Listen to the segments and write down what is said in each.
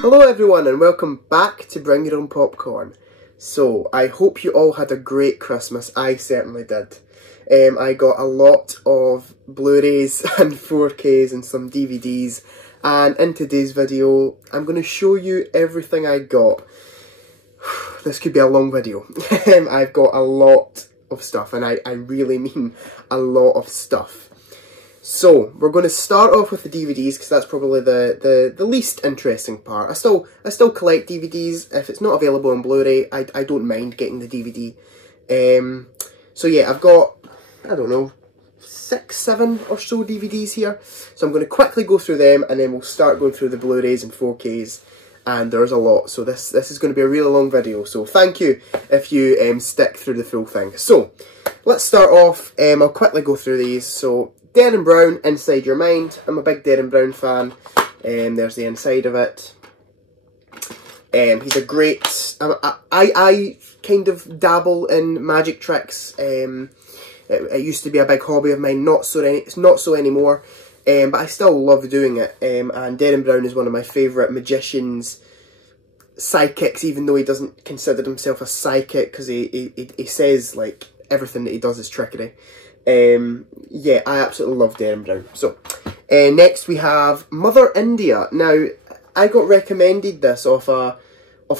Hello everyone and welcome back to Bring Your Own Popcorn. So, I hope you all had a great Christmas. I certainly did. I got a lot of Blu-rays and 4Ks and some DVDs, and in today's video I'm going to show you everything I got. This could be a long video. I've got a lot of stuff, and I really mean a lot of stuff. So, we're going to start off with the DVDs because that's probably the least interesting part. I still collect DVDs. If it's not available on Blu-ray, I don't mind getting the DVD. So yeah, I've got, I don't know, 6, 7 or so DVDs here. So I'm going to quickly go through them, and then we'll start going through the Blu-rays and 4Ks. And there's a lot, so this is going to be a really long video. So thank you if you stick through the full thing. So, let's start off. I'll quickly go through these. So, Derren Brown, Inside Your Mind. I'm a big Derren Brown fan. There's the inside of it. He's a great... I kind of dabble in magic tricks. It used to be a big hobby of mine. It's not so anymore. But I still love doing it. And Derren Brown is one of my favourite magicians, psychics, even though he doesn't consider himself a psychic, because he says, like, everything that he does is trickery. Yeah, I absolutely love Derren Brown. So, next we have Mother India. Now, I got recommended this off a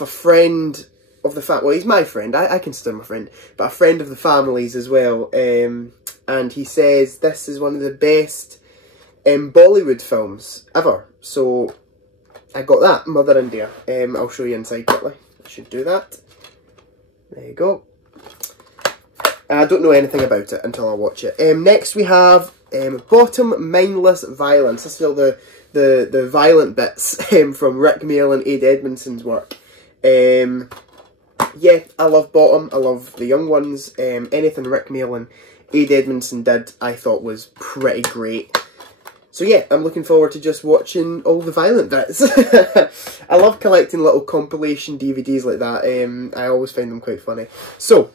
friend of the family. Well, he's my friend. I consider him a friend, but a friend of the family's as well. And he says this is one of the best Bollywood films ever. So, I got that, Mother India. I'll show you inside quickly. I should do that. There you go. I don't know anything about it until I watch it. Next we have Bottom Mindless Violence. This is all the violent bits from Rick Mayall and Ade Edmondson's work. Yeah, I love Bottom. I love the young ones. Anything Rick Mayall and Ade Edmondson did, I thought was pretty great. So yeah, I'm looking forward to just watching all the violent bits. I love collecting little compilation DVDs like that. I always find them quite funny. So,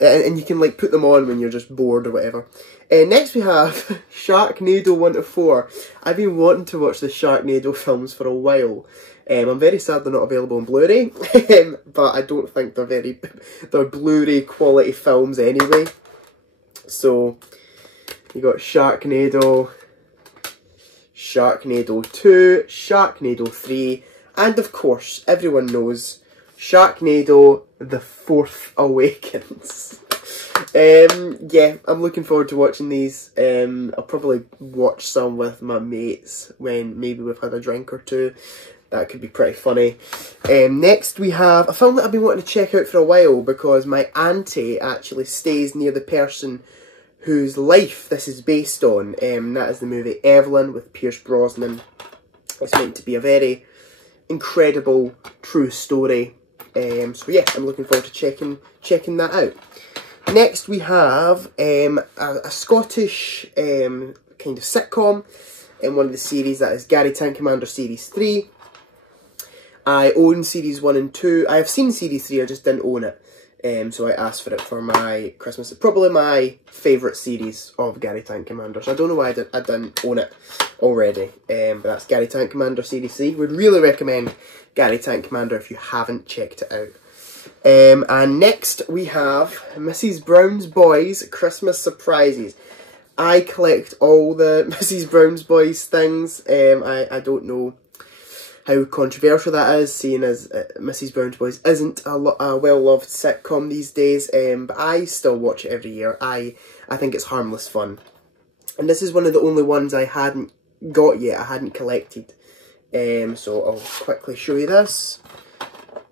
and you can like put them on when you're just bored or whatever. Next we have Sharknado 1 to 4. I've been wanting to watch the Sharknado films for a while. I'm very sad they're not available on Blu-ray, but I don't think they're Blu-ray quality films anyway. So, you got Sharknado, Sharknado 2, Sharknado 3, and of course, everyone knows, Sharknado The Fourth Awakens. Yeah, I'm looking forward to watching these. I'll probably watch some with my mates when maybe we've had a drink or two. That could be pretty funny. Next we have a film that I've been wanting to check out for a while because my auntie actually stays near the person whose life this is based on. That is the movie Evelyn with Pierce Brosnan. It's meant to be a very incredible, true story. So yeah, I'm looking forward to checking that out. Next we have a Scottish kind of sitcom in one of the series, that is Gary Tank Commander Series 3. I own Series 1 and 2. I have seen Series 3, I just didn't own it. So I asked for it for my Christmas. It's probably my favourite series of Gary Tank Commander. So I don't know why I didn't own it already. But that's Gary Tank Commander Series 3. Would really recommend Gary Tank Commander if you haven't checked it out. And next we have Mrs. Brown's Boys Christmas Surprises. I collect all the Mrs. Brown's Boys things. I don't know how controversial that is, seeing as Mrs. Brown's Boys isn't a well-loved sitcom these days, but I still watch it every year. I think it's harmless fun. And this is one of the only ones I hadn't got yet, I hadn't collected. So I'll quickly show you this.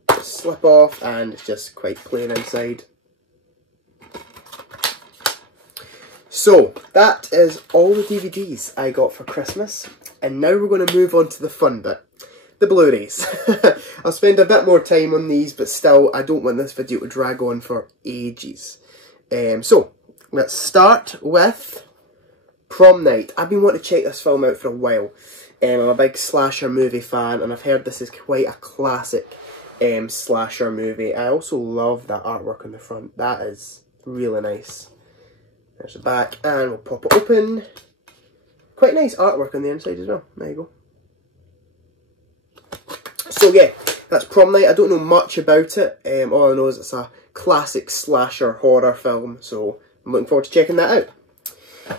Just slip off, and it's just quite plain inside. So, that is all the DVDs I got for Christmas. And now we're going to move on to the fun bit. The Blu-rays. I'll spend a bit more time on these, but still, I don't want this video to drag on for ages. So, let's start with Prom Night. I've been wanting to check this film out for a while. I'm a big slasher movie fan, and I've heard this is quite a classic slasher movie. I also love that artwork on the front. That is really nice. There's the back, and we'll pop it open. quite nice artwork on the inside as well. There you go. So yeah, that's Prom Night. I don't know much about it. All I know is it's a classic slasher horror film, so I'm looking forward to checking that out.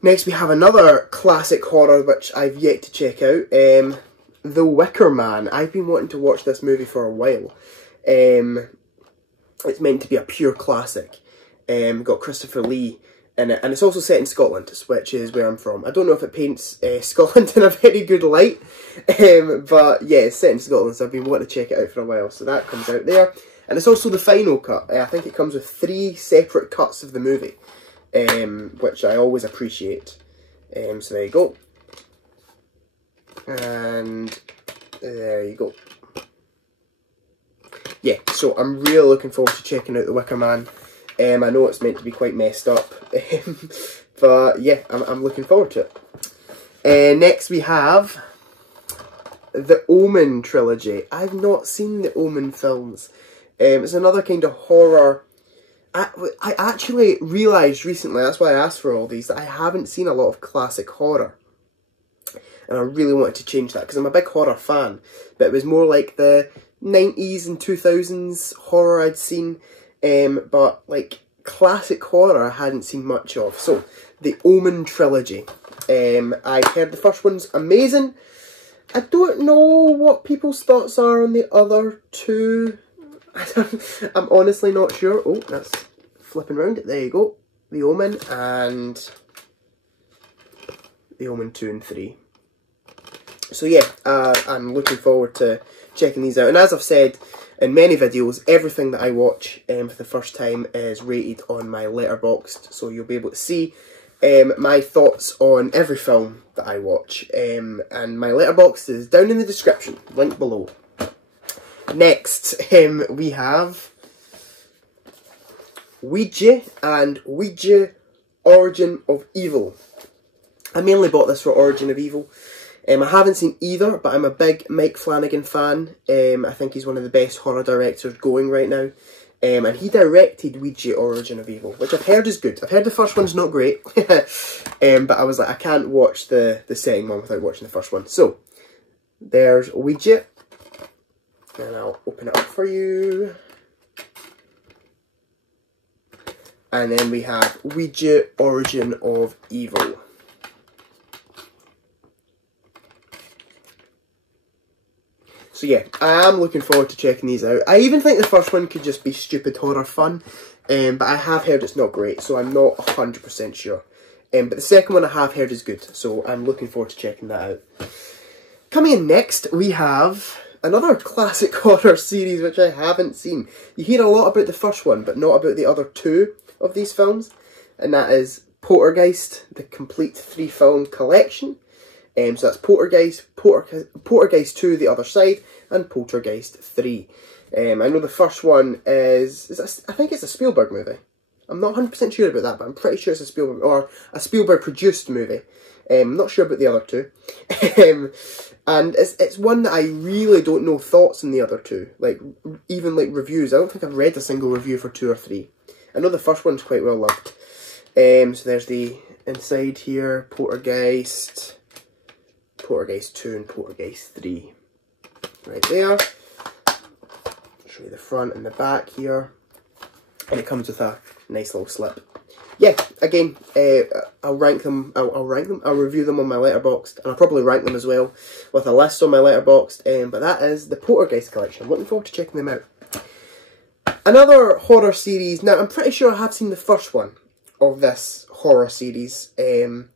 Next we have another classic horror which I've yet to check out, The Wicker Man. I've been wanting to watch this movie for a while. It's meant to be a pure classic. Got Christopher Lee in it, and it's also set in Scotland, which is where I'm from. I don't know if it paints Scotland in a very good light, but yeah, it's set in Scotland, so I've been wanting to check it out for a while. So that comes out there, and it's also the final cut. I think it comes with 3 separate cuts of the movie, which I always appreciate. So there you go, and there you go. Yeah, so I'm really looking forward to checking out The Wicker Man. I know it's meant to be quite messed up, but yeah, I'm looking forward to it. Next we have the Omen Trilogy. I've not seen the Omen films. It's another kind of horror. I actually realised recently, that's why I asked for all these, that I haven't seen a lot of classic horror. And I really wanted to change that, because I'm a big horror fan. But it was more like the 90s and 2000s horror I'd seen. But like classic horror I hadn't seen much of. So, the Omen Trilogy. I heard the first one's amazing. I don't know what people's thoughts are on the other 2. I'm honestly not sure. Oh, that's flipping around it. There you go. The Omen and the Omen 2 and 3. So yeah, I'm looking forward to checking these out. And as I've said in many videos, everything that I watch for the first time is rated on my Letterboxd, so you'll be able to see my thoughts on every film that I watch. And my Letterboxd is down in the description, link below. Next, we have Ouija and Ouija Origin of Evil. I mainly bought this for Origin of Evil. I haven't seen either, but I'm a big Mike Flanagan fan. I think he's one of the best horror directors going right now. And he directed Ouija Origin of Evil, which I've heard is good. I've heard the first one's not great, but I was like, I can't watch the second one without watching the first one. So, there's Ouija. And I'll open it up for you. And then we have Ouija Origin of Evil. So yeah, I am looking forward to checking these out. I even think the first one could just be stupid horror fun, but I have heard it's not great, so I'm not 100% sure. But the second one I have heard is good, so I'm looking forward to checking that out. Coming in next, we have another classic horror series which I haven't seen. You hear a lot about the first one, but not about the other 2 of these films, and that is Poltergeist, the complete 3-film collection. So that's Poltergeist, Poltergeist 2, The Other Side, and Poltergeist 3. I know the first one I think it's a Spielberg movie. I'm not 100% sure about that, but I'm pretty sure it's a Spielberg, or a Spielberg produced movie. I'm not sure about the other 2. And it's one that I really don't know thoughts on the other 2. Like, even like reviews. I don't think I've read a single review for 2 or 3. I know the first one's quite well loved. So there's the inside here, Poltergeist 2 and Poltergeist 3. Right there. Show you the front and the back here. And it comes with a nice little slip. Yeah, again, I'll rank them. I'll review them on my Letterboxd, and I'll probably rank them as well with a list on my Letterboxd. But that is the Poltergeist collection. I'm looking forward to checking them out. Another horror series. Now, I'm pretty sure I have seen the first one of this horror series, and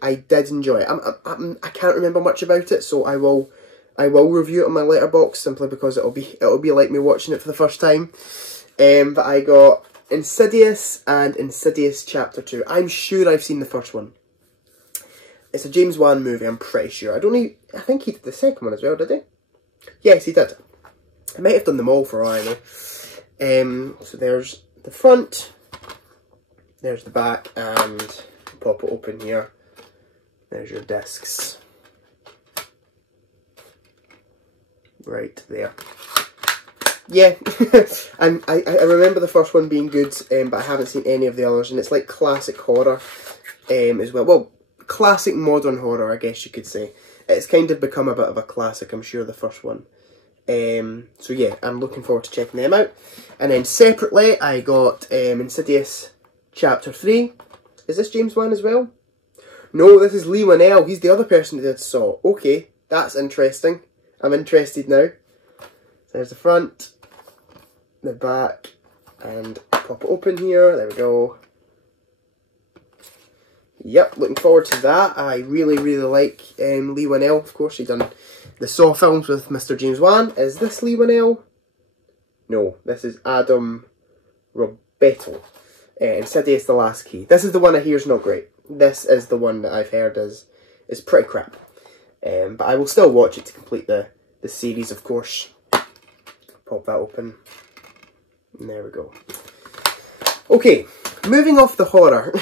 I did enjoy it. I can't remember much about it, so I will review it on my Letterboxd simply because it'll be like me watching it for the first time. But I got Insidious and Insidious Chapter 2. I'm sure I've seen the first one. It's a James Wan movie, I'm pretty sure. I think he did the second one as well, did he? Yes, he did. I might have done them all for all I know. So there's the front, there's the back, and pop it open here. There's your discs. Right there. Yeah, and I remember the first one being good, but I haven't seen any of the others, and it's like classic horror as well. Well, classic modern horror, I guess you could say. It's kind of become a bit of a classic, I'm sure, the first one. So yeah, I'm looking forward to checking them out. And then separately, I got Insidious Chapter 3. Is this James Wan as well? No, this is Lee Whannell. He's the other person who did Saw. Okay, that's interesting. I'm interested now. There's the front, the back, and pop it open here. There we go. Yep, looking forward to that. I really, really like Lee Whannell. Of course, he's done the Saw films with Mr. James Wan. Is this Lee Whannell? No, this is Adam Roberto. Insidious The Last Key. This is the one I hear is not great. This is the one that I've heard is pretty crap. But I will still watch it to complete the series, of course. Pop that open. And there we go. Okay, moving off the horror.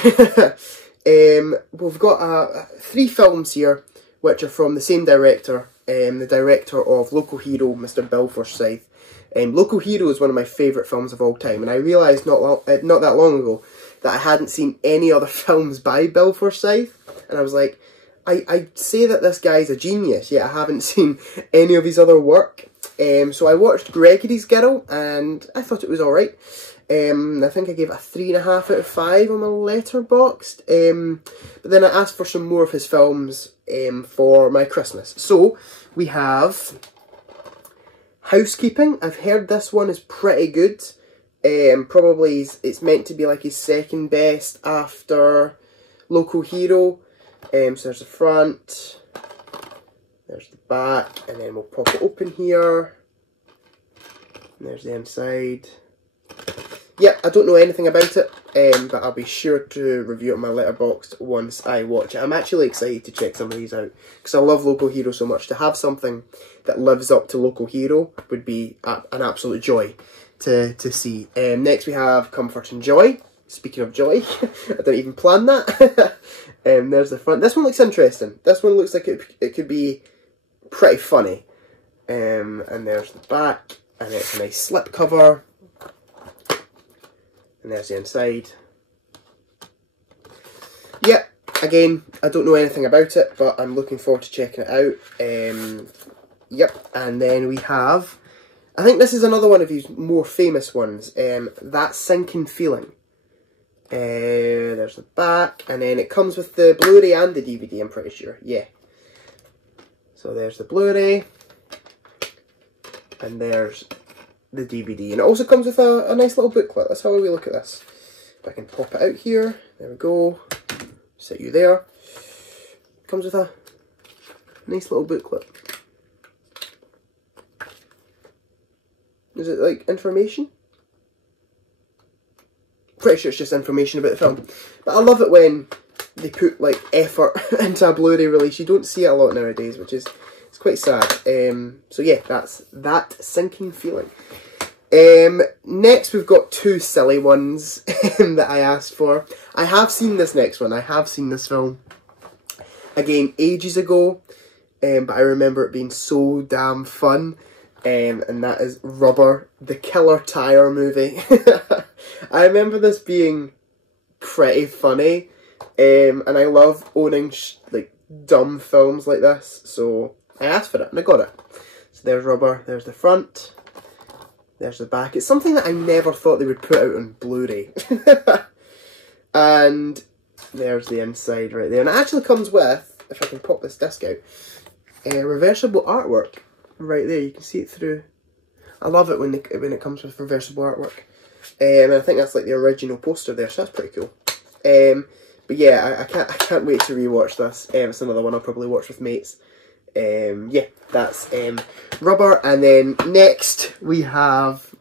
We've got 3 films here, which are from the same director, the director of Local Hero, Mr. Bill Forsyth. Local Hero is one of my favourite films of all time, and I realised not that long ago that I hadn't seen any other films by Bill Forsyth, and I was like, I say that this guy's a genius, yet I haven't seen any of his other work. So I watched Gregory's Girl, and I thought it was alright. I think I gave it a 3.5 out of 5 on my Letterboxd. But then I asked for some more of his films for my Christmas. So we have Housekeeping. I've heard this one is pretty good. Probably it's meant to be like his second best after Local Hero. So there's the front, there's the back, and then we'll pop it open here. And there's the inside. Yeah, I don't know anything about it, but I'll be sure to review it on my Letterboxd once I watch it. I'm actually excited to check some of these out, because I love Local Hero so much. To have something that lives up to Local Hero would be an absolute joy to see. Next we have Comfort and Joy. Speaking of joy, I didn't even plan that. There's the front. This one looks interesting. This one looks like it could be pretty funny. And there's the back, and it's a nice slip cover. And there's the inside. Yep, again, I don't know anything about it, but I'm looking forward to checking it out. Yep, and then we have, I think this is another one of his more famous ones, That Sinking Feeling. There's the back, and then it comes with the Blu-ray and the DVD, I'm pretty sure, yeah. So there's the Blu-ray, and there's the DVD, and it also comes with a nice little booklet. Let's have a wee look at this. If I can pop it out here, there we go, sit you there. Comes with a nice little booklet. Is it like information? Pretty sure it's just information about the film. But I love it when they put like effort into a Blu-ray release. You don't see it a lot nowadays, which is it's quite sad. So yeah, that's That Sinking Feeling. Next we've got 2 silly ones that I asked for. I have seen this next one. I have seen this film again ages ago, but I remember it being so damn fun. And that is Rubber, the Killer Tire movie. I remember this being pretty funny, and I love owning like dumb films like this, so I asked for it and I got it. So there's Rubber, there's the front, there's the back. It's something that I never thought they would put out on Blu-ray. And there's the inside right there, and it actually comes with, if I can pop this disc out, reversible artwork. Right there, you can see it through. I love it when it comes with reversible artwork. And I think that's like the original poster there, so that's pretty cool. But yeah, I can't wait to rewatch this. It's another one I'll probably watch with mates. Yeah, that's Rubber. And then next we have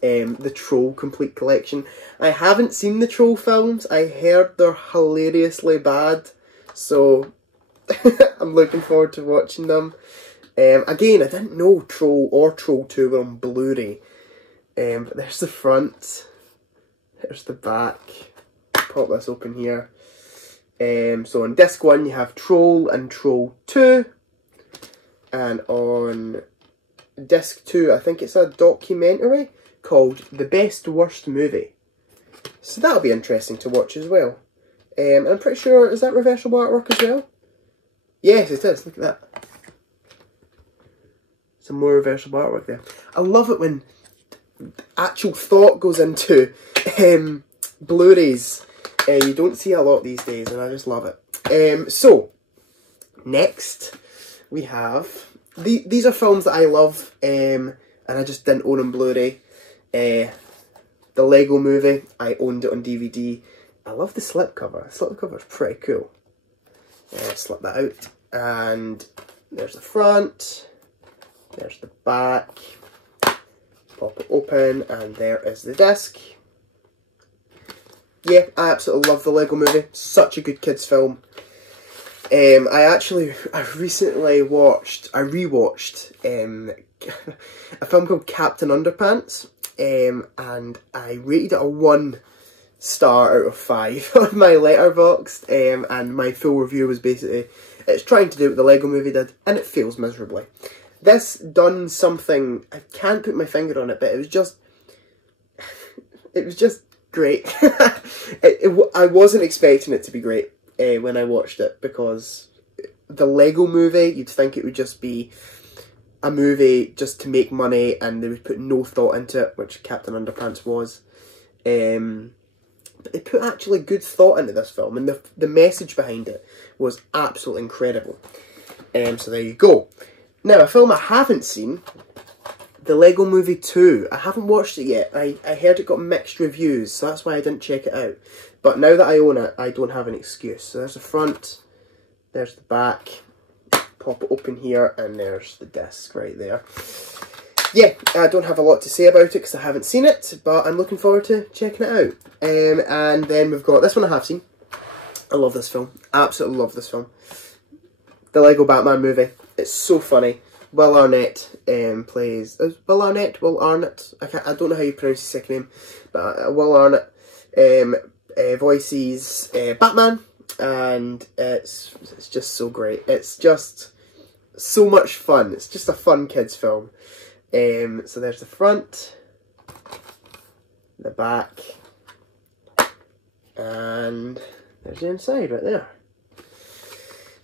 the Troll Complete Collection. I haven't seen the Troll films. I heard they're hilariously bad, so I'm looking forward to watching them. Again, I didn't know Troll or Troll 2 were on Blu-ray. But there's the front, there's the back. Pop this open here. So on disc 1 you have Troll and Troll 2. And on disc 2 I think it's a documentary called The Best Worst Movie. So that'll be interesting to watch as well. And I'm pretty sure, is that reversible artwork as well? Yes, it is. Look at that. Some more reversible artwork there. I love it when actual thought goes into Blu-rays. You don't see a lot these days, and I just love it. So, next we have... These are films that I love, and I just didn't own on Blu-ray. The Lego Movie, I owned it on DVD. I love the slipcover. The slipcover is pretty cool. Slip that out, and there's the front. There's the back. Pop it open, and there is the disc. Yeah, I absolutely love the Lego Movie. Such a good kids film. I recently rewatched a film called Captain Underpants, and I rated it a 1 star out of 5 on my Letterboxd, and my full review was basically, it's trying to do what the Lego Movie did, and it fails miserably. This done something, I can't put my finger on it, but it was just great. I wasn't expecting it to be great when I watched it, because the Lego Movie, you'd think it would just be a movie just to make money, and they would put no thought into it, which Captain Underpants was. But they put actually good thought into this film, and the message behind it was absolutely incredible. So there you go. Now, a film I haven't seen, the Lego Movie 2. I haven't watched it yet. I heard it got mixed reviews, so that's why I didn't check it out. But now that I own it, I don't have an excuse. So there's the front, there's the back, pop it open here, and there's the disc right there. Yeah, I don't have a lot to say about it because I haven't seen it, but I'm looking forward to checking it out. And then we've got this one I have seen. I love this film. Absolutely love this film. The Lego Batman movie. It's so funny. Will Arnett plays... Will Arnett? I don't know how you pronounce his second name. But Will Arnett voices Batman. And it's just so great. It's just so much fun. It's just a fun kids film. So there's the front, the back, and there's the inside right there.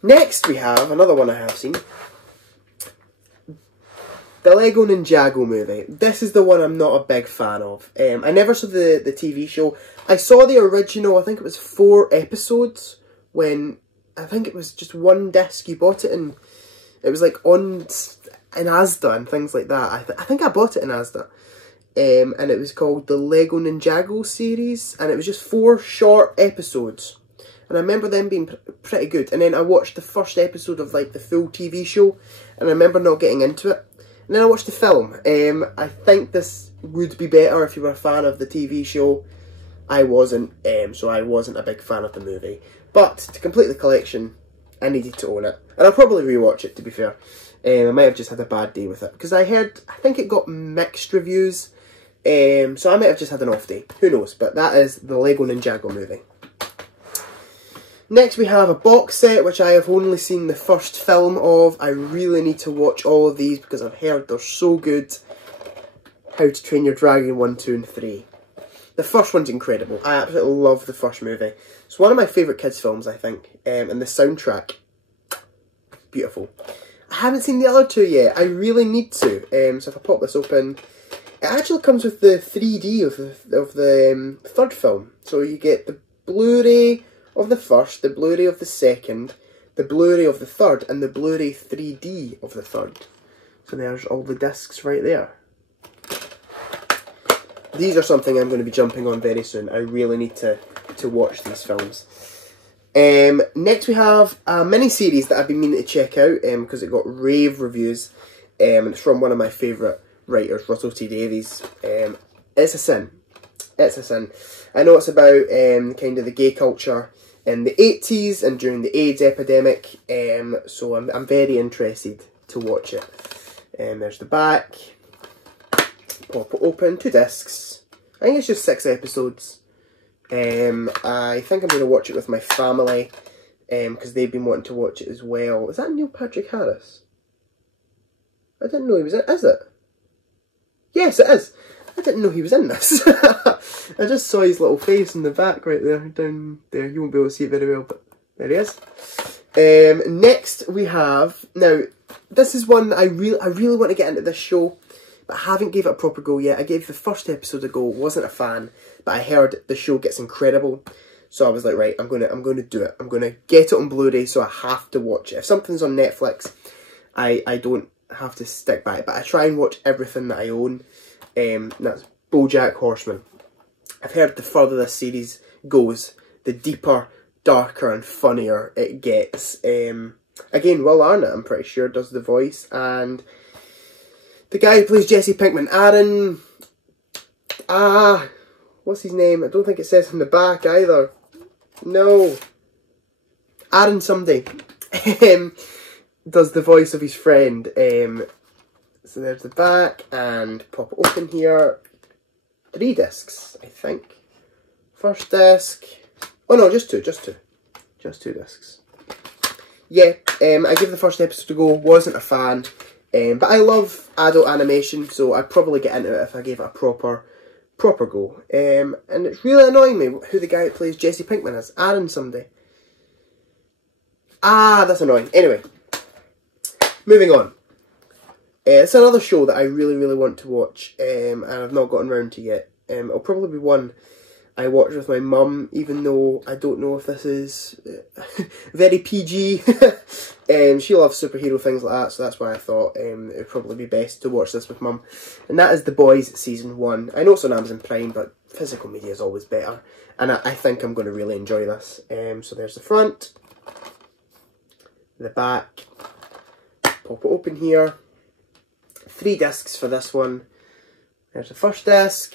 Next we have another one I have seen. The Lego Ninjago movie. This is the one I'm not a big fan of. I never saw the TV show. I saw the original, I think it was 4 episodes, when I think it was just one disc. You bought it in, it was like on in Asda and things like that. I think I bought it in Asda. And it was called the Lego Ninjago series, and it was just 4 short episodes. And I remember them being pretty good. And then I watched the first episode of like the full TV show, and I remember not getting into it. And then I watched the film. I think this would be better if you were a fan of the TV show. I wasn't, so I wasn't a big fan of the movie. But to complete the collection, I needed to own it. And I'll probably rewatch it, to be fair. I might have just had a bad day with it. Because I think it got mixed reviews. So I might have just had an off day. Who knows? But that is the Lego Ninjago movie. Next we have a box set, which I have only seen the first film of. I really need to watch all of these because I've heard they're so good. How to Train Your Dragon 1, 2 and 3. The first one's incredible. I absolutely love the first movie. It's one of my favourite kids films, I think. And the soundtrack, beautiful. I haven't seen the other 2 yet. I really need to. So if I pop this open, it actually comes with the 3D of the third film. So you get the Blu-ray of the first, the Blu-ray of the second, the Blu-ray of the third, and the Blu-ray 3D of the third. So there's all the discs right there. These are something I'm going to be jumping on very soon. I really need to watch these films. Next we have a mini-series that I've been meaning to check out because it got rave reviews. And it's from one of my favourite writers, Russell T Davies. It's a Sin. It's a Sin. I know it's about kind of the gay culture in the 80s and during the AIDS epidemic. So I'm very interested to watch it. There's the back. Pop it open, 2 discs. I think it's just 6 episodes. I think I'm going to watch it with my family because they've been wanting to watch it as well. Is that Neil Patrick Harris? I didn't know he was in it. Is it? Yes, it is. I didn't know he was in this. I just saw his little face in the back right there, down there. You won't be able to see it very well, but there he is. Next we have, now this is one that I really want to get into this show, but I haven't gave it a proper go yet. I gave the first episode a go, wasn't a fan, but I heard the show gets incredible. So I was like, right, I'm gonna do it. I'm gonna get it on Blu-ray, so I have to watch it. If something's on Netflix, I don't have to stick by it, but I try and watch everything that I own. That's Bojack Horseman. I've heard the further this series goes, the deeper, darker and funnier it gets. Again, Will Arnett, I'm pretty sure, does the voice, and the guy who plays Jesse Pinkman, Aaron, what's his name? I don't think it says on the back either. No, Aaron somebody does the voice of his friend. So there's the back, and pop it open here. 3 discs, I think. First disc. Oh no, just two discs. Yeah, I gave the first episode a go. Wasn't a fan, but I love adult animation, so I'd probably get into it if I gave it a proper go. And it's really annoying me who the guy that plays Jesse Pinkman is. Aaron somebody. That's annoying. Anyway, moving on. It's another show that I really want to watch, and I've not gotten round to yet. It'll probably be one I watch with my mum, even though I don't know if this is very PG. She loves superhero things like that, so that's why I thought it would probably be best to watch this with mum. And that is The Boys Season 1. I know it's on Amazon Prime, but physical media is always better. And I think I'm going to really enjoy this. So there's the front, the back, pop it open here. 3 discs for this one. There's the first disc,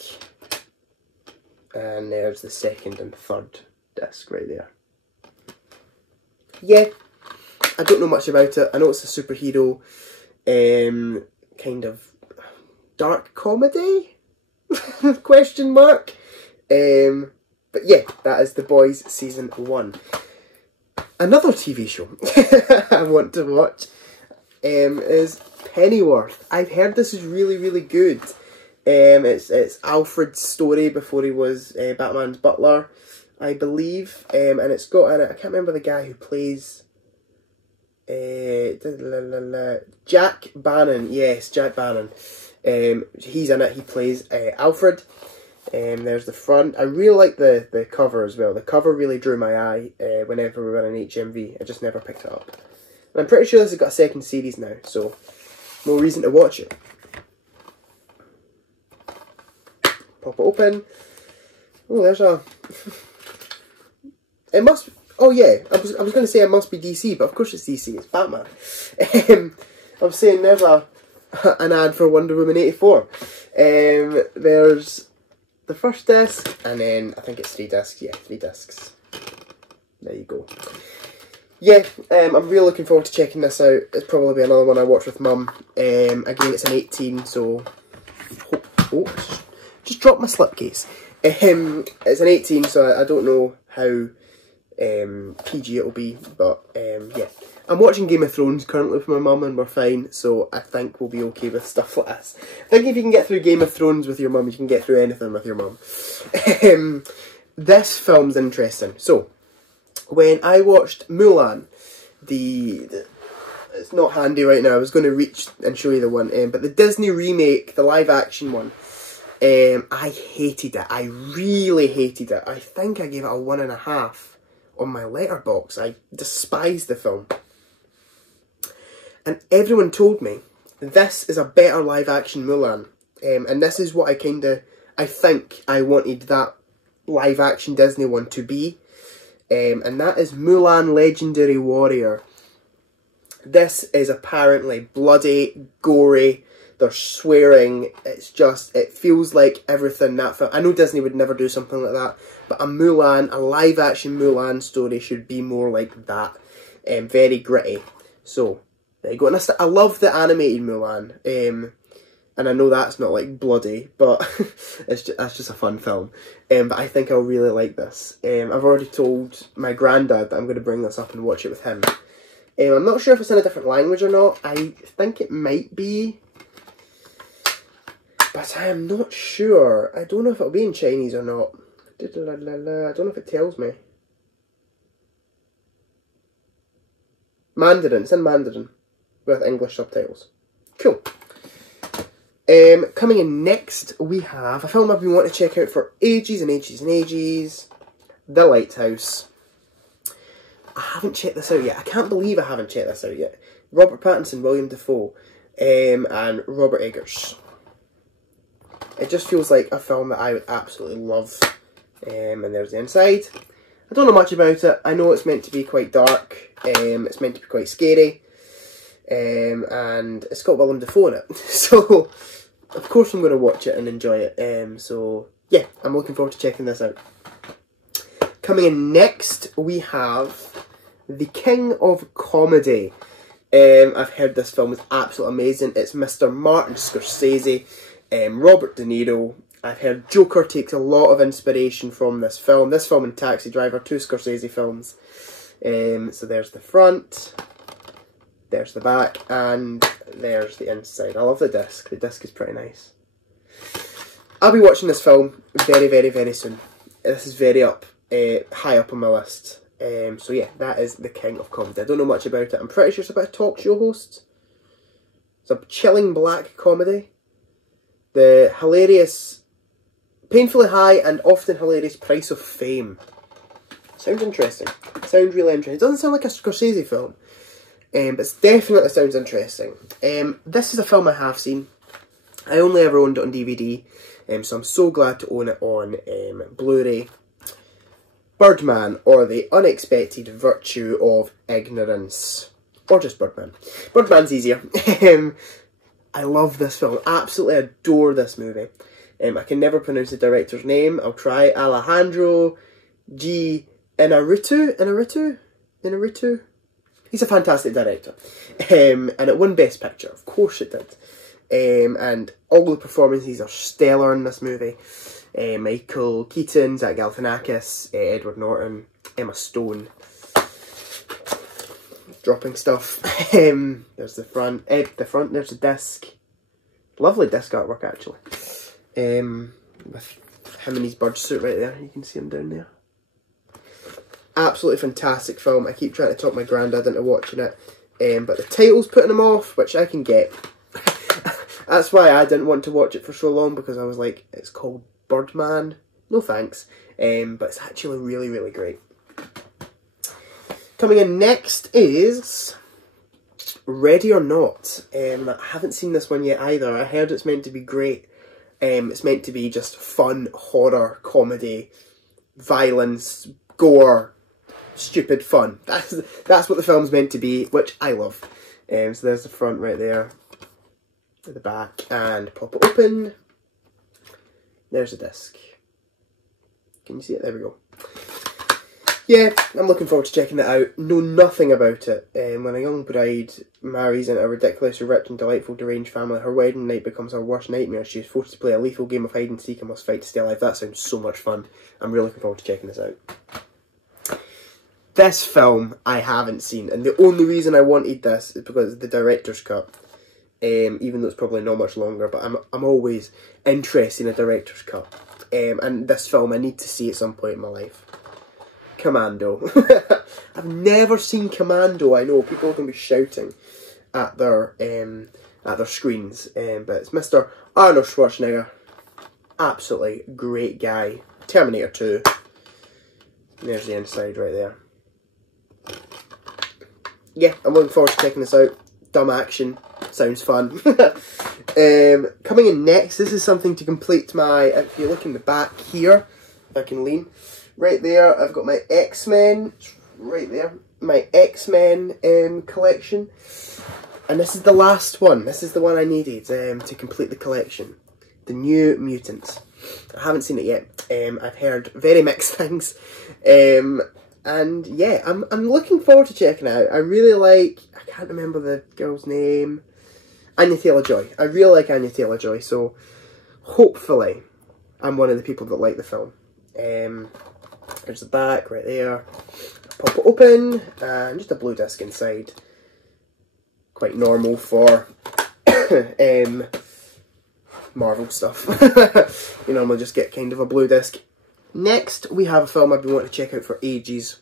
and there's the second and third disc right there. Yeah, I don't know much about it. I know it's a superhero, kind of dark comedy? Question mark. But yeah, that is The Boys Season 1. Another TV show I want to watch is Pennyworth. I've heard this is really good. It's Alfred's story before he was Batman's butler, I believe. And it's got in it, I can't remember the guy who plays Jack Bannon. Yes, Jack Bannon. He's in it. He plays Alfred. There's the front. I really like the cover as well. The cover really drew my eye whenever we were in HMV. I just never picked it up. And I'm pretty sure this has got a second series now, so more reason to watch it. Pop it open. Oh, there's a... It must... Oh yeah, I was going to say it must be DC, but of course it's DC. It's Batman. I was saying there's an ad for Wonder Woman 84. There's the first disc, and then I think it's 3 discs. Yeah, 3 discs. There you go. Yeah, I'm really looking forward to checking this out. It's probably be another one I watch with mum. Again, it's an 18, so... Oh, just dropped my slipcase. It's an 18, so I don't know how PG it'll be, but yeah. I'm watching Game of Thrones currently with my mum, and we're fine, so I think we'll be okay with stuff like this. I think if you can get through Game of Thrones with your mum, you can get through anything with your mum. This film's interesting. So, when I watched Mulan, it's not handy right now, I was going to reach and show you the one, but the Disney remake, the live action one, I hated it. I really hated it. I think I gave it a 1.5 on my letterbox. I despised the film. And everyone told me this is a better live action Mulan. And this is what I think I wanted that live action Disney one to be. And that is Mulan Legendary Warrior. This is apparently bloody, gory, there's swearing, it feels like everything that film. I know Disney would never do something like that, but a live action Mulan story should be more like that. Very gritty. So, there you go. And I love the animated Mulan. And I know that's not like bloody, but that's just a fun film. But I think I'll really like this. I've already told my granddad that I'm going to bring this up and watch it with him. I'm not sure if it's in a different language or not. I think it might be. but I am not sure. I don't know if it'll be in Chinese or not. I don't know if it tells me. Mandarin. It's in Mandarin with English subtitles. Cool. Coming in next, we have a film I've been wanting to check out for ages and ages and ages. The Lighthouse. I haven't checked this out yet. I can't believe I haven't checked this out yet. Robert Pattinson, William Dafoe, and Robert Eggers. It just feels like a film that I would absolutely love. And there's the inside. I don't know much about it. I know it's meant to be quite dark. It's meant to be quite scary. And it's got Willem Dafoe in it. So, of course I'm going to watch it and enjoy it. So, yeah, I'm looking forward to checking this out. Coming in next, we have The King of Comedy. I've heard this film is absolutely amazing. It's Mr. Martin Scorsese, Robert De Niro. I've heard Joker takes a lot of inspiration from this film. This film and Taxi Driver, two Scorsese films. So there's the front, there's the back, and there's the inside. I love the disc. The disc is pretty nice. I'll be watching this film very, very, very soon. This is very high up on my list. So yeah, that is The King of Comedy. I don't know much about it. I'm pretty sure it's about a talk show host. It's a chilling black comedy. The hilarious, painfully high and often hilarious price of fame. Sounds interesting. Sounds really interesting. It doesn't sound like a Scorsese film, but it definitely sounds interesting. This is a film I have seen. I only ever owned it on DVD, so I'm so glad to own it on Blu-ray. Birdman, or The Unexpected Virtue of Ignorance. Or just Birdman. Birdman's easier. I love this film. Absolutely adore this movie. I can never pronounce the director's name. I'll try. Alejandro G. Inarritu? He's a fantastic director. And it won Best Picture. Of course it did. And all the performances are stellar in this movie. Michael Keaton, Zach Galifianakis, Edward Norton, Emma Stone. Dropping stuff. There's the front. There's the disc. Lovely disc artwork, actually. With him in his bird suit right there. You can see him down there. Absolutely fantastic film. I keep trying to talk my granddad into watching it. But the title's putting him off, which I can get. That's why I didn't want to watch it for so long, because I was like, it's called Birdman. No thanks. But it's actually really, really great. Coming in next is Ready or Not. I haven't seen this one yet either. I heard it's meant to be great. It's meant to be just fun, horror, comedy, violence, gore, stupid fun. That's what the film's meant to be, which I love. So there's the front right there. The back, and pop it open. There's the disc. Can you see it? There we go. Yeah, I'm looking forward to checking it out. Know nothing about it. When a young bride marries into a ridiculously rich and delightful deranged family, her wedding night becomes her worst nightmare. She is forced to play a lethal game of hide and seek and must fight to stay alive. That sounds so much fun. I'm really looking forward to checking this out. This film I haven't seen, and the only reason I wanted this is because of the director's cut. Even though it's probably not much longer, but I'm always interested in a director's cut. And this film I need to see at some point in my life. Commando. I've never seen Commando. I know people are going to be shouting at their screens, but it's Mr. Arnold Schwarzenegger. Absolutely great guy. Terminator 2. There's the inside right there. Yeah, I'm looking forward to checking this out. Dumb action. Sounds fun. Coming in next, this is something to complete my, if you look in the back here, if I can lean, right there, I've got my X-Men, right there, my X-Men collection, and this is the last one. This is the one I needed to complete the collection. The New Mutants. I haven't seen it yet. I've heard very mixed things. And yeah, I'm looking forward to checking it out. I really like, I can't remember the girl's name, Anya Taylor-Joy. I really like Anya Taylor-Joy, so hopefully I'm one of the people that like the film. There's the back right there. Pop it open, and just a blue disc inside. Quite normal for Marvel stuff. You normally just get kind of a blue disc. Next, we have a film I've been wanting to check out for ages.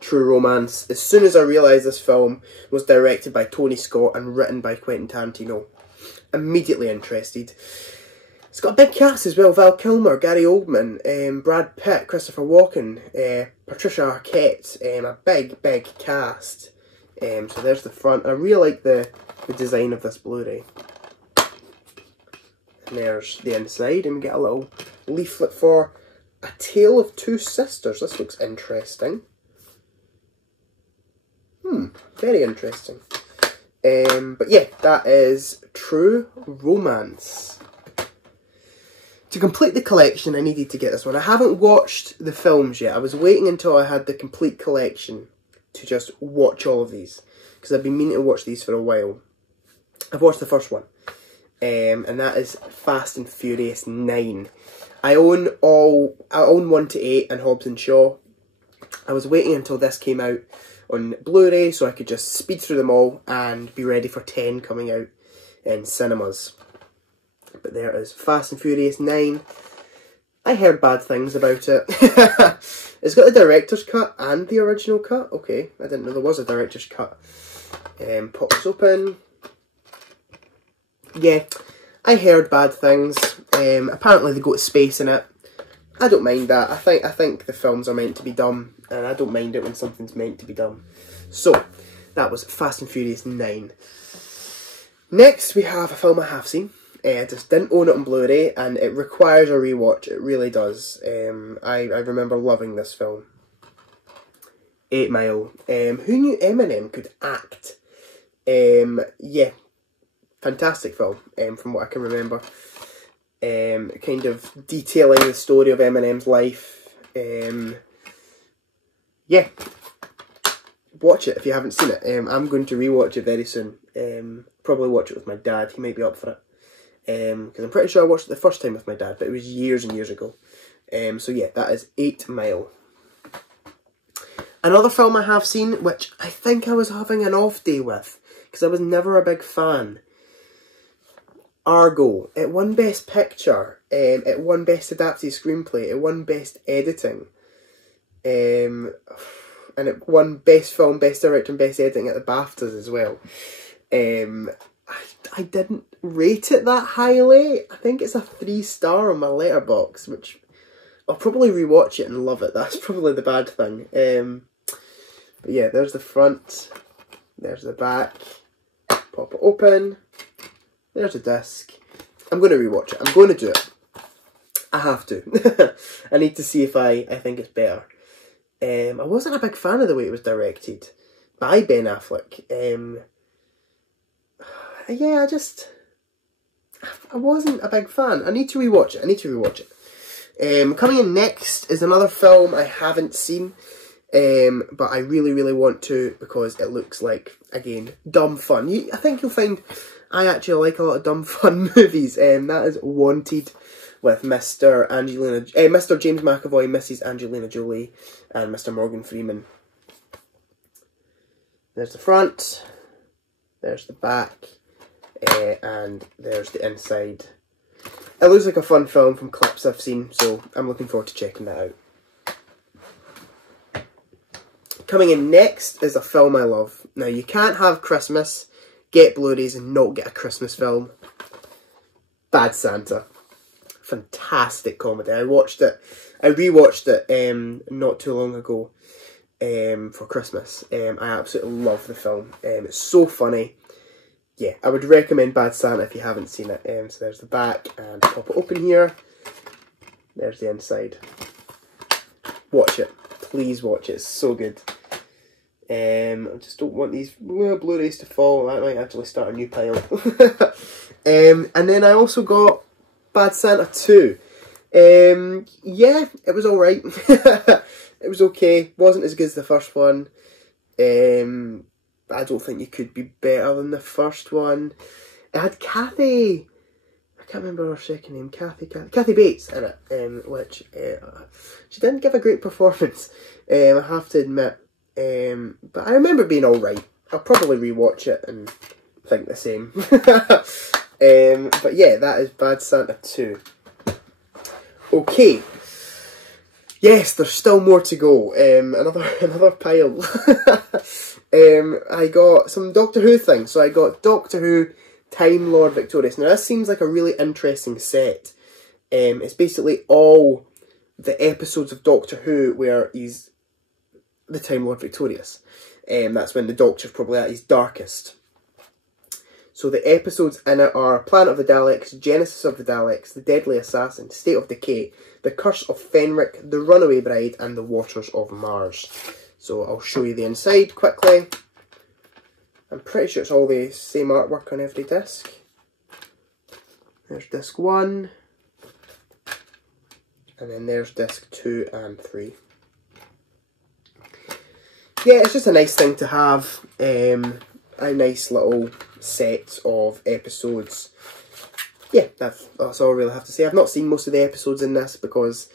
True Romance. As soon as I realised this film was directed by Tony Scott and written by Quentin Tarantino, immediately interested. It's got a big cast as well. Val Kilmer, Gary Oldman, Brad Pitt, Christopher Walken, Patricia Arquette. A big cast. So there's the front. I really like the design of this Blu-ray. And there's the inside, and we get a little leaflet for A Tale of Two Sisters. This looks interesting. Very interesting. But yeah, that is True Romance. To complete the collection, I needed to get this one. I haven't watched the films yet. I was waiting until I had the complete collection to just watch all of these, because I've been meaning to watch these for a while. I've watched the first one, and that is Fast and Furious 9. I own 1 to 8 and Hobbs and Shaw. I was waiting until this came out on Blu-ray so I could just speed through them all and be ready for 10 coming out in cinemas. But there is Fast and Furious 9. I heard bad things about it. It's got the director's cut and the original cut. Okay, I didn't know there was a director's cut. Pop this open. Yeah, I heard bad things. Apparently they go to space in it. I don't mind that. I think the films are meant to be dumb, and I don't mind it when something's meant to be dumb. So, that was Fast and Furious 9. Next, we have a film I have seen. I just didn't own it on Blu-ray, and it requires a rewatch. It really does. I remember loving this film. 8 Mile. Who knew Eminem could act? Yeah, fantastic film, from what I can remember. Kind of detailing the story of Eminem's life. Yeah, watch it if you haven't seen it. I'm going to rewatch it very soon. Probably watch it with my dad. He might be up for it. Because I'm pretty sure I watched it the first time with my dad, but it was years and years ago. So yeah, that is 8 Mile. Another film I have seen, which I think I was having an off day with, because I was never a big fan. Argo. It won Best Picture. It won Best Adapted Screenplay. It won Best Editing. And it won Best Film, Best Director and Best Editing at the BAFTAs as well. I didn't rate it that highly. I think it's a 3-star on my letterbox, which I'll probably rewatch it and love it. That's probably the bad thing. But yeah, there's the front. There's the back. Pop it open. There's a disc. I'm going to rewatch it. I'm going to do it. I have to. I need to see if I think it's better. I wasn't a big fan of the way it was directed by Ben Affleck. Yeah, I wasn't a big fan. I need to rewatch it. Coming in next is another film I haven't seen, but I really want to, because it looks like, again, dumb fun. I think you'll find I actually like a lot of dumb fun movies. That is Wanted, with Mr. James McAvoy, Mrs. Angelina Jolie, and Mr. Morgan Freeman. There's the front. There's the back. And there's the inside. It looks like a fun film from clips I've seen, so I'm looking forward to checking that out. Coming in next is a film I love. Now, you can't have Christmas, get Blu-rays and not get a Christmas film. Bad Santa. Fantastic comedy. I rewatched it not too long ago for Christmas. I absolutely love the film. It's so funny. Yeah, I would recommend Bad Santa if you haven't seen it. So there's the back, and pop it open here. There's the inside. Watch it. Please watch it. It's so good. I just don't want these Blu-rays to fall. That might actually start a new pile. And then I also got Bad Santa 2. Yeah, it was alright. It was okay. Wasn't as good as the first one. I don't think you could be better than the first one. It had Kathy, I can't remember her second name, Kathy Bates in it, which she didn't give a great performance, I have to admit. But I remember being alright. I'll probably rewatch it and think the same. But yeah, that is Bad Santa 2. Okay. Yes, there's still more to go. Another pile. I got some Doctor Who things. So I got Doctor Who Time Lord Victorious. Now this seems like a really interesting set. It's basically all the episodes of Doctor Who where he's the Time Lord Victorious. That's when the Doctor's probably at his darkest. So the episodes in it are Planet of the Daleks, Genesis of the Daleks, The Deadly Assassin, State of Decay, The Curse of Fenric, The Runaway Bride, and The Waters of Mars. So I'll show you the inside quickly. I'm pretty sure it's all the same artwork on every disc. There's disc 1. And then there's disc 2 and 3. Yeah, it's just a nice thing to have. A nice little set of episodes. Yeah, that's all I really have to say. I've not seen most of the episodes in this because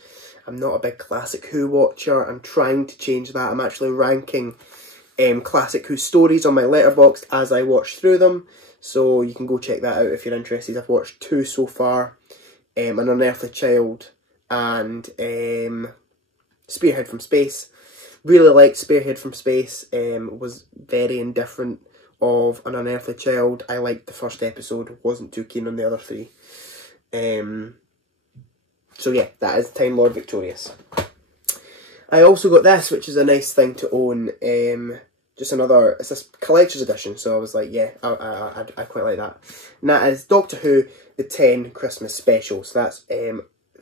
I'm not a big Classic Who watcher. I'm trying to change that. I'm actually ranking Classic Who stories on my letterboxd as I watch through them. So you can go check that out if you're interested. I've watched 2 so far. An Unearthly Child and Spearhead from Space. Really liked Spearhead from Space. Was very indifferent of An Unearthly Child. I liked the first episode, wasn't too keen on the other 3. So yeah, that is Time Lord Victorious. I also got this, which is a nice thing to own. Just another, it's a collector's edition, so I was like, yeah, I quite like that. And that is Doctor Who, the 10 Christmas specials. So that's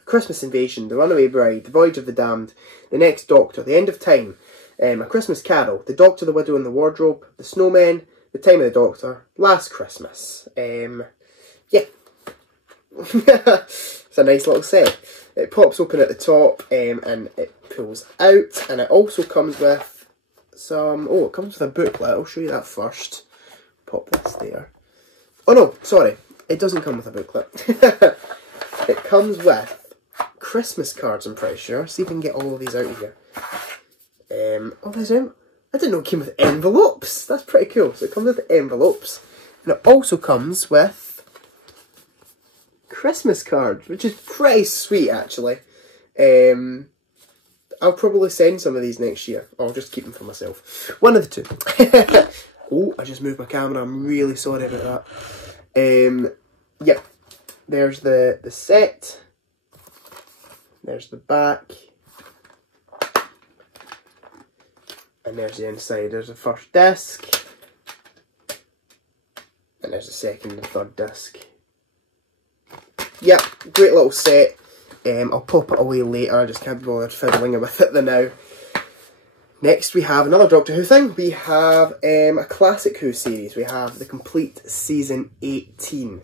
Christmas Invasion, The Runaway Bride, The Voyage of the Damned, The Next Doctor, The End of Time, A Christmas Carol, The Doctor, the Widow and the Wardrobe, The Snowmen, The Time of the Doctor, Last Christmas. Yeah. It's a nice little set. It pops open at the top and it pulls out, and it also comes with some... Oh, it comes with a booklet. I'll show you that first. Pop this there. Oh no, sorry. It doesn't come with a booklet. It comes with Christmas cards, I'm pretty sure. See if we can get all of these out of here. Oh, there's I didn't know it came with envelopes. That's pretty cool. So it comes with envelopes. And it also comes with Christmas cards, which is pretty sweet, actually. I'll probably send some of these next year. Or I'll just keep them for myself. One of the two. Oh, I just moved my camera. I'm really sorry about that. Yep. There's the set. There's the back. And there's the inside. There's the first disc. And there's the second and third disc. Yep, great little set. I'll pop it away later. I just can't be bothered fiddling with it now. Next we have another Doctor Who thing. We have a Classic Who series. We have the complete season 18.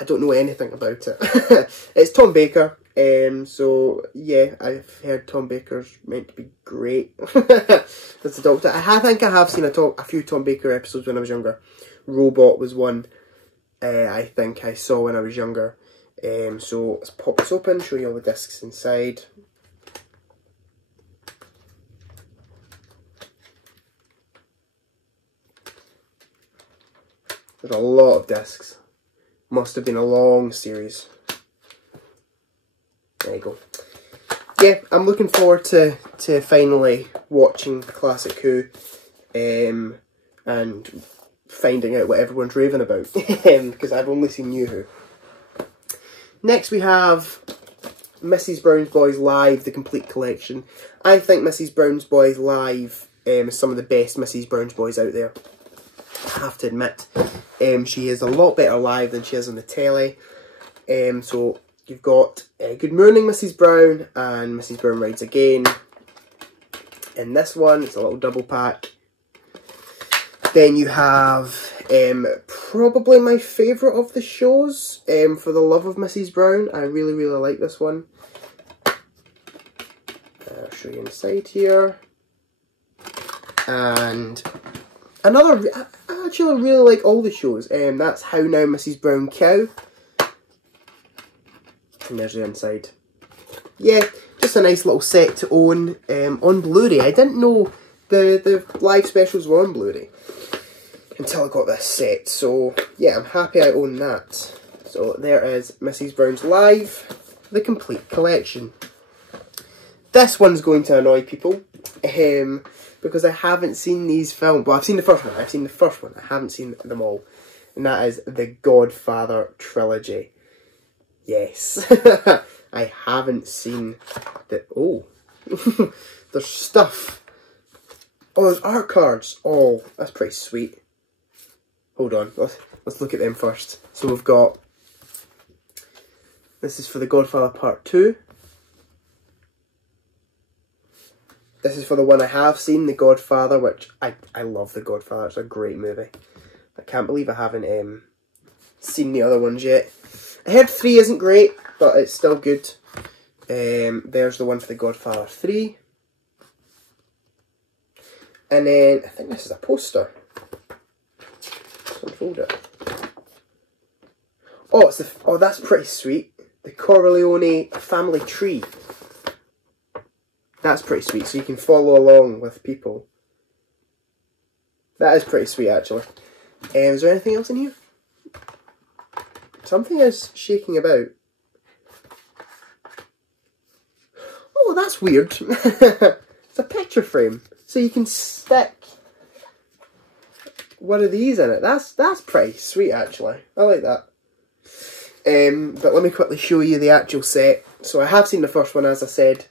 I don't know anything about it. It's Tom Baker. So yeah, I've heard Tom Baker's meant to be great. That's the Doctor. I think I have seen a few Tom Baker episodes when I was younger. Robot was one I think I saw when I was younger. So let's pop this open, show you all the discs inside. There's a lot of discs. Must have been a long series. There you go. Yeah, I'm looking forward to finally watching Classic Who and finding out what everyone's raving about, because I've only seen New Who. Next we have Mrs. Brown's Boys Live, the complete collection. I think Mrs. Brown's Boys Live is some of the best Mrs. Brown's Boys out there. I have to admit. She is a lot better live than she is on the telly. So you've got Good Morning Mrs. Brown and Mrs. Brown Rides Again. In this one, it's a little double pack. Then you have probably my favourite of the shows, For the Love of Mrs. Brown. I really, really like this one. I'll show you inside here. And another, I actually really like all the shows. That's How Now Mrs. Brown Cow. And there's the inside. Yeah, just a nice little set to own on Blu-ray. I didn't know the live specials were on Blu-ray. until I got this set. So yeah, I'm happy I own that. So there is Mrs. Brown's Live, the complete collection. This one's going to annoy people, because I haven't seen these films. Well, I've seen the first one. I haven't seen them all. And that is the Godfather Trilogy. Yes. I haven't seen the... Oh. There's stuff. Oh, there's art cards. Oh, that's pretty sweet. Hold on. Let's look at them first. So we've got... This is for the Godfather Part 2. This is for the one I have seen, The Godfather, which I love The Godfather. It's a great movie. I can't believe I haven't seen the other ones yet. I heard 3 isn't great, but it's still good. There's the one for The Godfather 3. And then, I think this is a poster. Let's unfold it. Oh, oh, that's pretty sweet. The Corleone family tree. That's pretty sweet, so you can follow along with people. That is pretty sweet, actually. Is there anything else in here? Something is shaking about. Oh, that's weird. It's a picture frame, so you can stick one of these in it. That's pretty sweet, actually. I like that. But let me quickly show you the actual set. So I have seen the first one, as I said.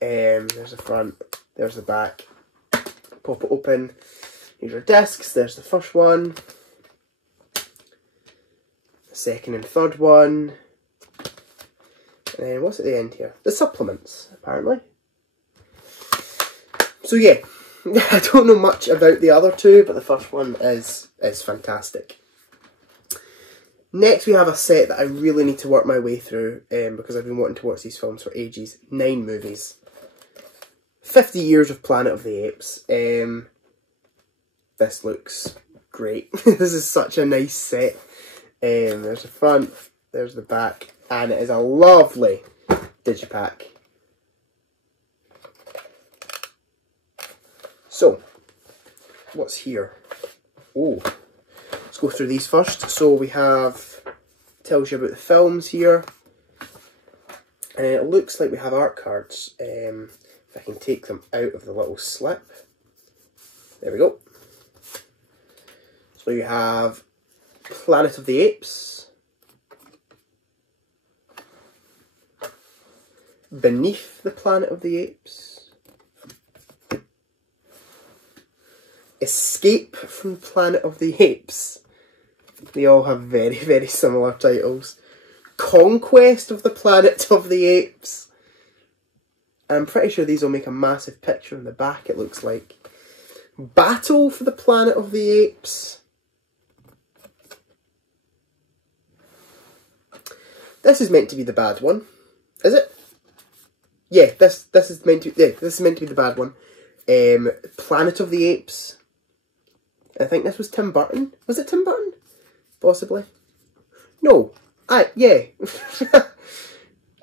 There's the front, there's the back. Pop it open. Here's your discs. There's the first one, the second and third one, and then what's at the end here? The supplements, apparently. So yeah, I don't know much about the other two, but the first one is fantastic. Next we have a set that I really need to work my way through, because I've been wanting to watch these films for ages. 9 movies. 50 years of Planet of the Apes. This looks great. This is such a nice set. There's the front, there's the back, and it is a lovely digipack. So, what's here? Oh, let's go through these first. So we have, tells you about the films here, and it looks like we have art cards. If I can take them out of the little slip. There we go. So you have Planet of the Apes, Beneath the Planet of the Apes, Escape from Planet of the Apes. They all have very, very similar titles. Conquest of the Planet of the Apes. And I'm pretty sure these will make a massive picture in the back, it looks like. Battle for the Planet of the Apes. This is meant to be the bad one. Is it? Yeah, this is meant to be the bad one. Planet of the Apes. I think this was Tim Burton. Was it Tim Burton? Possibly. No. Yeah.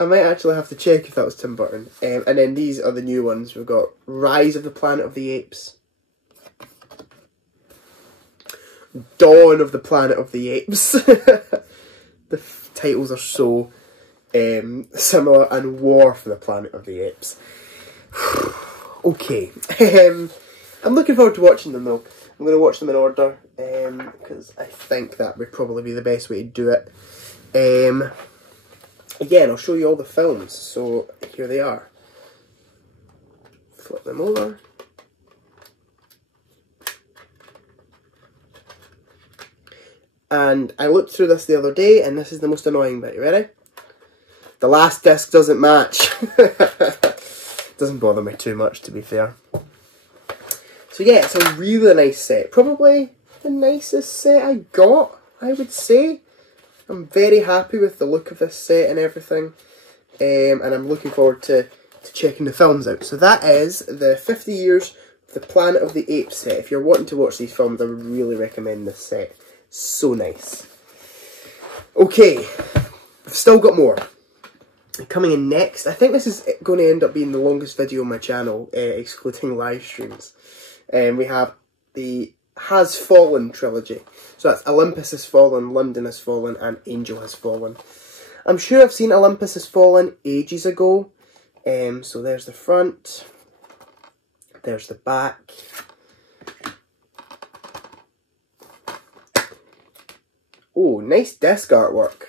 I might actually have to check if that was Tim Burton. And then these are the new ones. We've got Rise of the Planet of the Apes. Dawn of the Planet of the Apes. The titles are so similar. And War for the Planet of the Apes. Okay. I'm looking forward to watching them though. I'm going to watch them in order, because I think that would probably be the best way to do it. Again, I'll show you all the films, so here they are. Flip them over. And I looked through this the other day, and this is the most annoying bit. You ready? The last disc doesn't match. Doesn't bother me too much, to be fair. So yeah, it's a really nice set. Probably the nicest set I got, I would say. I'm very happy with the look of this set and everything. And I'm looking forward to checking the films out. So that is the 50 Years of the Planet of the Apes set. If you're wanting to watch these films, I would really recommend this set. So nice. Okay, we've still got more. Coming in next, I think this is going to end up being the longest video on my channel, excluding live streams. We have the Has Fallen trilogy. So that's Olympus Has Fallen, London Has Fallen, and Angel Has Fallen. I'm sure I've seen Olympus Has Fallen ages ago. So there's the front. There's the back. Oh, nice desk artwork.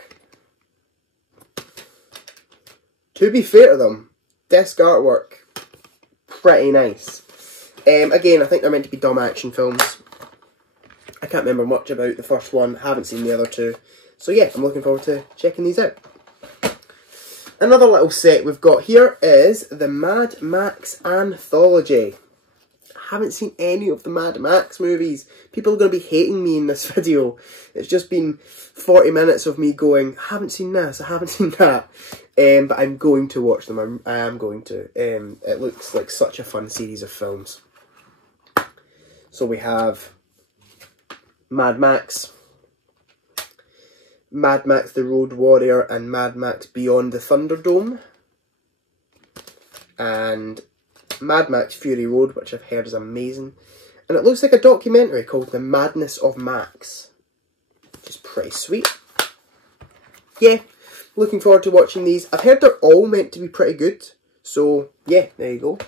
To be fair to them, desk artwork, pretty nice. Again, I think they're meant to be dumb action films. I can't remember much about the first one, haven't seen the other two. So yeah, I'm looking forward to checking these out. Another little set we've got here is the Mad Max Anthology. I haven't seen any of the Mad Max movies. People are going to be hating me in this video. It's just been 40 minutes of me going, I haven't seen this, I haven't seen that. But I'm going to watch them, I am going to. It looks like such a fun series of films. So we have Mad Max, Mad Max the Road Warrior, and Mad Max Beyond the Thunderdome. And Mad Max Fury Road, which I've heard is amazing. And it looks like a documentary called The Madness of Max, which is pretty sweet. Yeah, looking forward to watching these. I've heard they're all meant to be pretty good. So, yeah, there you go.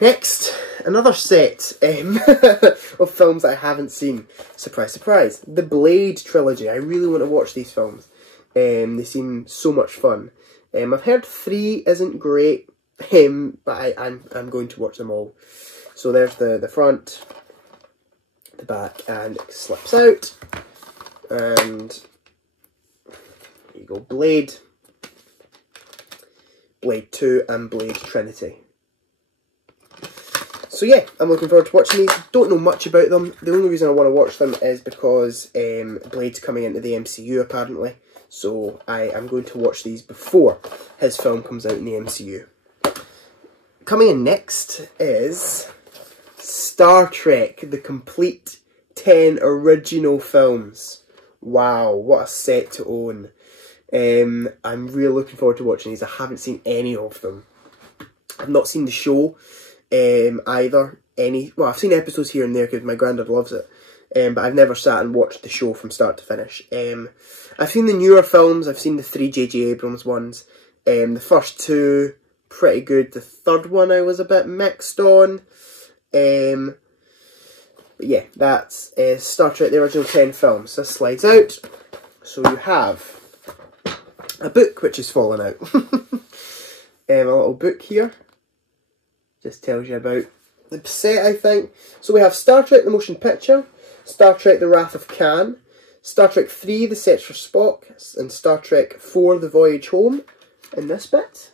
Next, another set of films I haven't seen. Surprise, surprise. The Blade Trilogy. I really want to watch these films. They seem so much fun. I've heard 3 isn't great, but I'm going to watch them all. So there's the front, the back, and it slips out. And there you go, Blade, Blade 2, and Blade Trinity. So yeah, I'm looking forward to watching these. Don't know much about them. The only reason I want to watch them is because Blade's coming into the MCU apparently. So I am going to watch these before his film comes out in the MCU. Coming in next is Star Trek, the complete 10 original films. Wow, what a set to own. I'm really looking forward to watching these. I haven't seen any of them. I've not seen the show either. Well, I've seen episodes here and there because my granddad loves it. But I've never sat and watched the show from start to finish. I've seen the newer films. I've seen the 3 J.J. Abrams ones. The first 2, pretty good. The third one I was a bit mixed on. But yeah, that's Star Trek, the original 10 films. This slides out. So you have a book which has fallen out. A little book here. Just tells you about the set, I think. So we have Star Trek, the motion picture. Star Trek, the Wrath of Khan. Star Trek 3, the Search for Spock. And Star Trek 4, the Voyage Home. In this bit.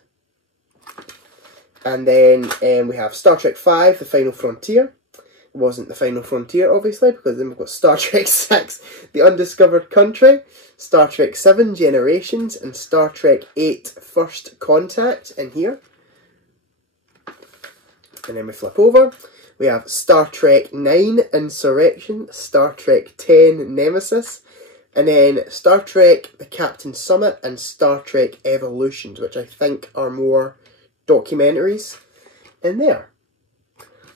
And then we have Star Trek 5, the Final Frontier. It wasn't the Final Frontier, obviously, because then we've got Star Trek 6, the Undiscovered Country. Star Trek 7, Generations. And Star Trek 8, First Contact in here. And then we flip over. We have Star Trek 9, Insurrection. Star Trek 10, Nemesis. And then Star Trek, the Captain Summit. And Star Trek Evolutions, which I think are more documentaries in there.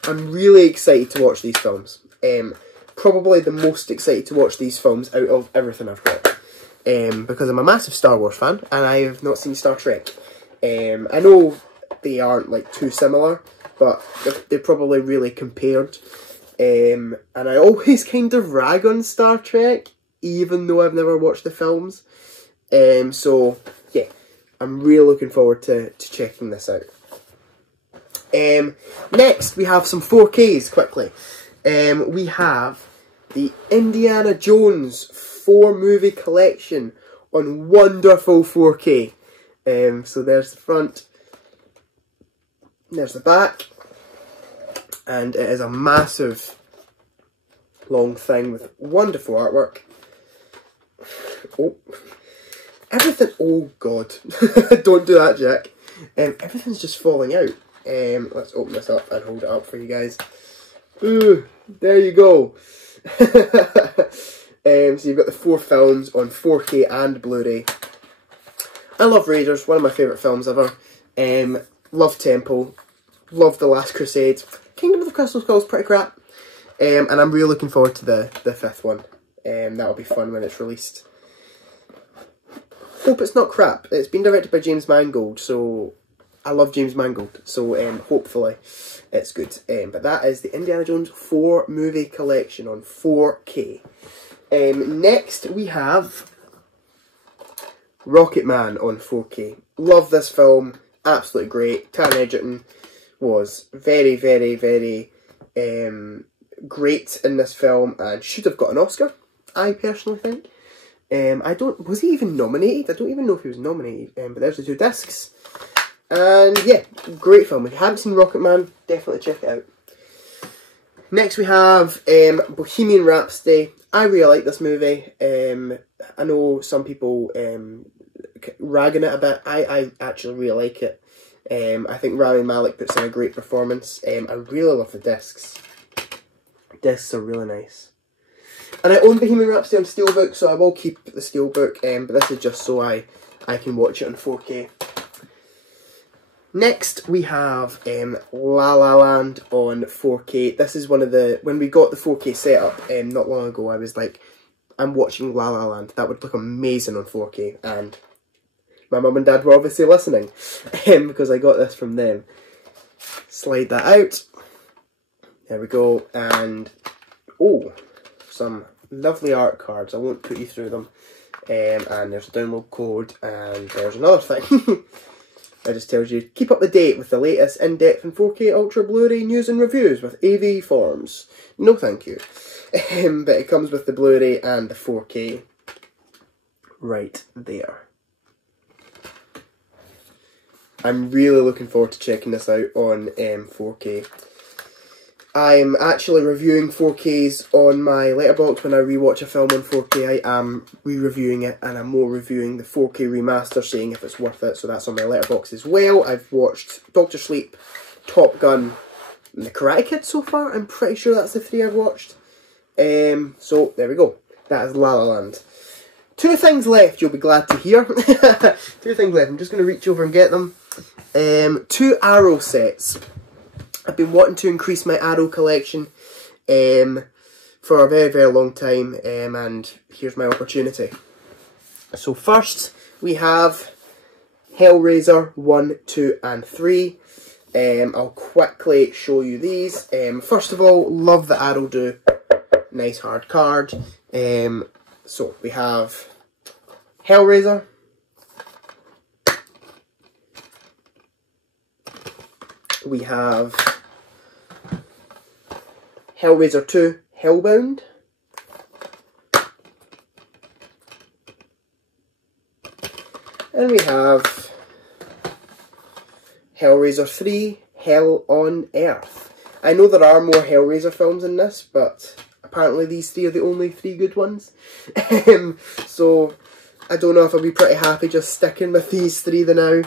I'm really excited to watch these films. Probably the most excited to watch these films out of everything I've got. Because I'm a massive Star Wars fan and I have not seen Star Trek. I know they aren't like too similar, but they're probably really compared. And I always kind of rag on Star Trek, even though I've never watched the films. So yeah, I'm really looking forward to checking this out. Next, we have some 4Ks, quickly. We have the Indiana Jones 4-movie collection on wonderful 4K. So there's the front, there's the back, and it is a massive long thing with wonderful artwork. Oh, everything, oh god, don't do that, Jack. Everything's just falling out. Let's open this up and hold it up for you guys. Ooh, there you go. So you've got the 4 films on 4K and Blu-ray. I love Raiders, one of my favourite films ever. Love Temple, love The Last Crusade. Kingdom of the Crystal Skull is pretty crap. And I'm really looking forward to the 5th one. That'll be fun when it's released. Hope it's not crap. It's been directed by James Mangold, so I love James Mangold, so hopefully it's good. But that is the Indiana Jones 4 movie collection on 4K. Next we have Rocket Man on 4K. Love this film, absolutely great. Taron Egerton was very, very, very great in this film and should have got an Oscar, I personally think. Was he even nominated? I don't even know if he was nominated, but there's the 2 discs. And yeah, great film. If you haven't seen Rocket Man, definitely check it out. Next we have Bohemian Rhapsody. I really like this movie. I know some people ragging it a bit. I actually really like it. I think Rami Malek puts in a great performance. I really love the discs. Discs are really nice. And I own Bohemian Rhapsody on Steelbook, so I will keep the Steelbook, but this is just so I can watch it on 4K. Next, we have La La Land on 4K. This is one of the... When we got the 4K setup not long ago, I was like, I'm watching La La Land. That would look amazing on 4K. And my mum and dad were obviously listening because I got this from them. Slide that out. There we go. And, oh, some lovely art cards. I won't put you through them. And there's a download code. And there's another thing. It just tells you, keep up to date with the latest in-depth and 4K Ultra Blu-ray news and reviews with AV forums. No thank you. But it comes with the Blu-ray and the 4K right there. I'm really looking forward to checking this out on 4K. I'm actually reviewing 4Ks on my Letterboxd. When I rewatch a film on 4K, I am re-reviewing it, and I'm more reviewing the 4K remaster, saying if it's worth it, so that's on my Letterboxd as well. I've watched Doctor Sleep, Top Gun, and The Karate Kid so far. I'm pretty sure that's the 3 I've watched. So, there we go. That is La La Land. 2 things left, you'll be glad to hear. 2 things left. I'm just going to reach over and get them. 2 Arrow sets. I've been wanting to increase my Arrow collection for a very, very long time, and here's my opportunity. So first, we have Hellraiser 1, 2 and 3. I'll quickly show you these. First of all, love the Arrow do. Nice hard card. So we have Hellraiser. We have Hellraiser 2, Hellbound. And we have Hellraiser 3, Hell on Earth. I know there are more Hellraiser films in this, but apparently these 3 are the only 3 good ones. So I don't know if I'll be pretty happy just sticking with these 3 the now.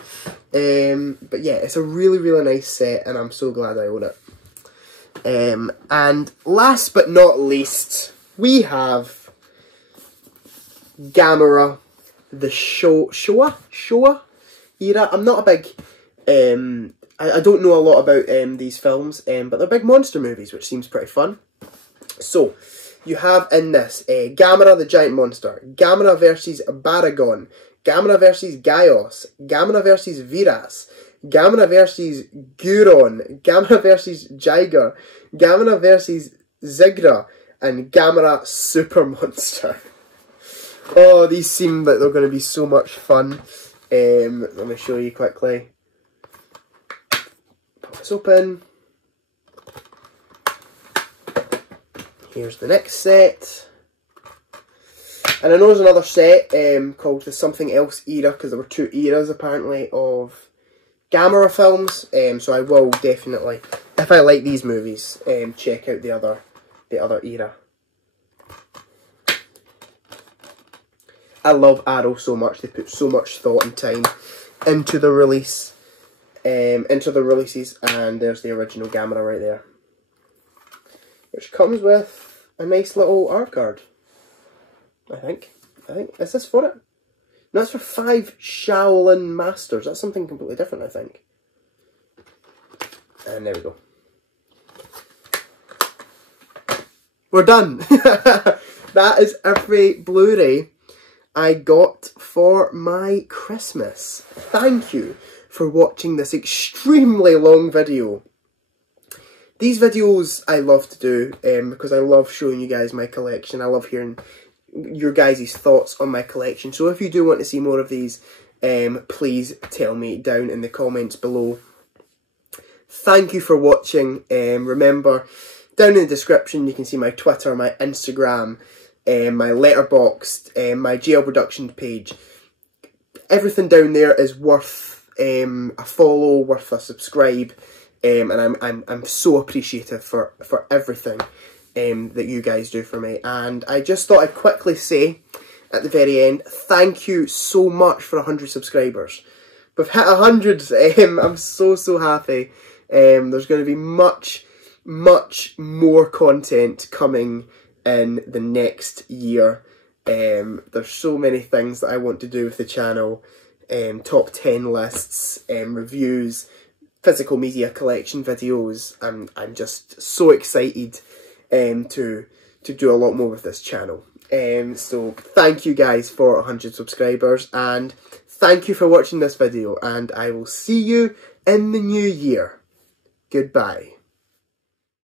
But yeah, it's a really, really nice set, and I'm so glad I own it. And last but not least, we have Gamera, the Showa era. I'm not a big... I don't know a lot about these films, but they're big monster movies, which seems pretty fun. So, you have in this Gamera the Giant Monster, Gamera versus Baragon, Gamera versus Gaios, Gamera versus Viras, Gamera versus Guron, Gamera versus Jiger, Gamera versus Zigra, and Gamera Super Monster. Oh, these seem like they're going to be so much fun. Let me show you quickly. Pop this open. Here's the next set. And I know there's another set called the Something Else era, because there were 2 eras apparently of Gamera films. So I will definitely, if I like these movies, check out the other era. I love Arrow so much. They put so much thought and time into the releases, and there's the original Gamera right there, which comes with a nice little art card. I think, is this for it? No, it's for 5 Shaolin Masters. That's something completely different, I think. And there we go. we're done. That is every Blu-ray I got for my Christmas. Thank you for watching this extremely long video. These videos I love to do because I love showing you guys my collection. I love hearing your guys' thoughts on my collection. So if you do want to see more of these, please tell me down in the comments below. Thank you for watching. Remember, down in the description you can see my Twitter, my Instagram, my Letterboxd, my GL Production page. Everything down there is worth a follow, worth a subscribe. And I'm so appreciative for everything that you guys do for me. And I just thought I'd quickly say at the very end, thank you so much for 100 subscribers. We've hit 100. I'm so happy. There's going to be much more content coming in the next year. There's so many things that I want to do with the channel. Top 10 lists, reviews, physical media collection videos. I'm just so excited to do a lot more with this channel. So thank you guys for 100 subscribers, and thank you for watching this video, and I will see you in the new year. Goodbye.